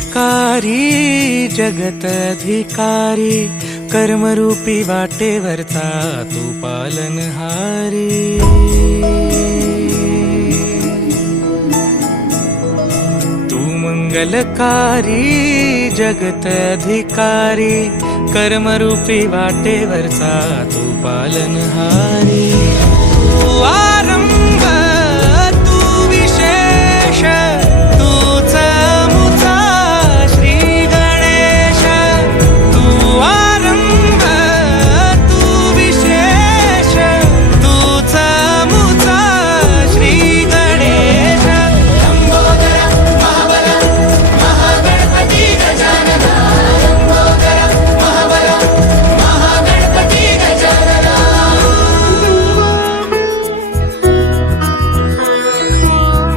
मंगलकारी जगत अधिकारी, कर्मरूपी वाटेवरचा तू पालनहारी। तू मंगलकारी जगत अधिकारी, कर्मरूपी वाटेवरचा तू पालनहारी। तू आरंभ तू विशेष, तूच मुचा श्री गणेश। तू आरंभ तू विशेष, तूच मुचा श्री गणेश। लंबोदर महाबल महागणपती गजानना, लंबोदर महाबल महागणपती गजानना।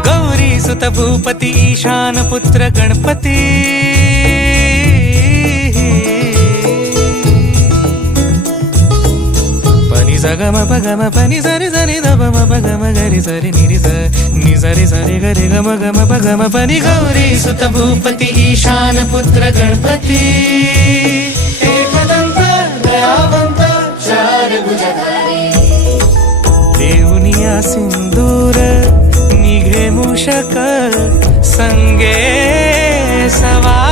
गौरी सुत भूपती ईशान पुत्र गणपती, पनी सगम पगम पनी सरि सरि दम पगम गरि सरि निरि स नि सरि सरि गरि गम गम पगम पनी। गौरी सुत भूपती ईशान पुत्र गणपती, एकदंत दयावंत चार भुजधारी। देऊनिया सिंदूर निघे मूषक, संगे सवा